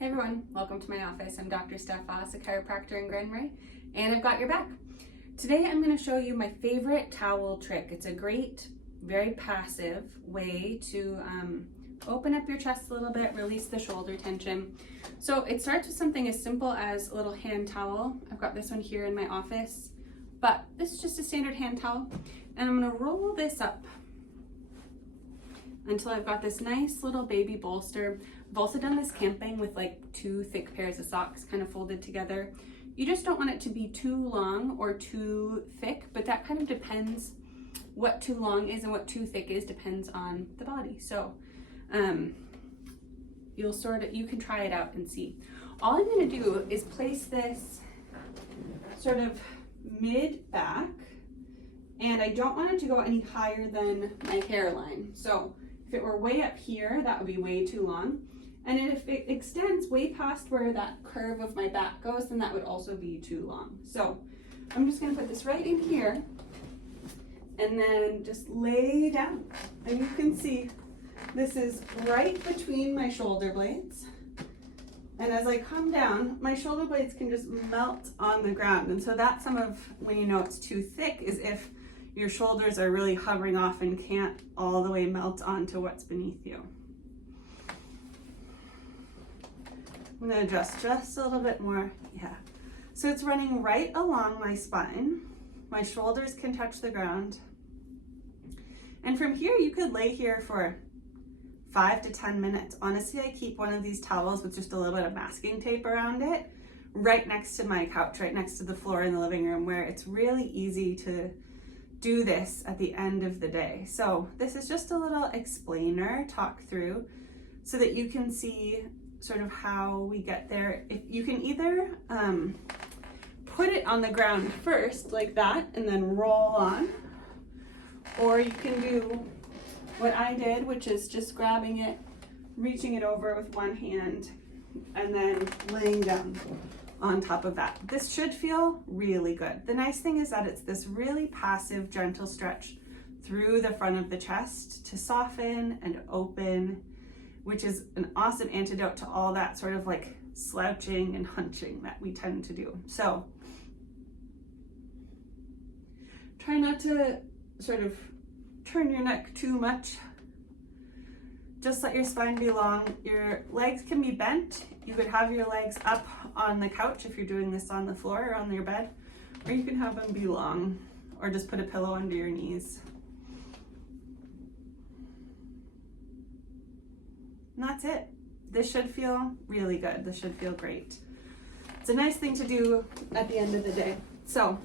Hey everyone, welcome to my office. I'm Dr. Steph Voss, a chiropractor in Grand Marais, and I've got your back. Today I'm going to show you my favorite towel trick. It's a great, very passive way to open up your chest a little bit, release the shoulder tension. So it starts with something as simple as a little hand towel. I've got this one here in my office, but this is just a standard hand towel, and I'm going to roll this up until I've got this nice little baby bolster. I've also done this camping with like 2 thick pairs of socks kind of folded together. You just don't want it to be too long or too thick, but that kind of depends. What too long is and what too thick is depends on the body. So you can try it out and see. All I'm going to do is place this sort of mid back, and I don't want it to go any higher than my hairline. So if it were way up here, that would be way too long. And if it extends way past where that curve of my back goes, then that would also be too long. So I'm just going to put this right in here and then just lay down. And you can see this is right between my shoulder blades. And as I come down, my shoulder blades can just melt on the ground. And so that's some of when you know it's too thick, is if your shoulders are really hovering off and can't all the way melt onto what's beneath you. I'm going to adjust just a little bit more. Yeah. So it's running right along my spine. My shoulders can touch the ground. And from here, you could lay here for 5 to 10 minutes. Honestly, I keep one of these towels with just a little bit of masking tape around it right next to my couch, right next to the floor in the living room, where it's really easy to do this at the end of the day. So this is just a little explainer, talk through, so that you can see sort of how we get there. If you can either put it on the ground first like that and then roll on, or you can do what I did, which is just grabbing it, reaching it over with one hand, and then laying down on top of that. This should feel really good. The nice thing is that it's this really passive, gentle stretch through the front of the chest to soften and open, which is an awesome antidote to all that sort of like slouching and hunching that we tend to do. So try not to sort of turn your neck too much. Just let your spine be long. Your legs can be bent. You could have your legs up on the couch if you're doing this on the floor or on your bed, or you can have them be long, or just put a pillow under your knees. And that's it. This should feel really good. This should feel great. It's a nice thing to do at the end of the day. So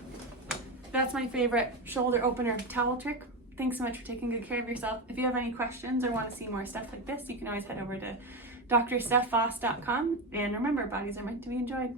that's my favorite shoulder opener towel trick. Thanks so much for taking good care of yourself. If you have any questions or want to see more stuff like this, you can always head over to drstephvoss.com. And remember, bodies are meant to be enjoyed.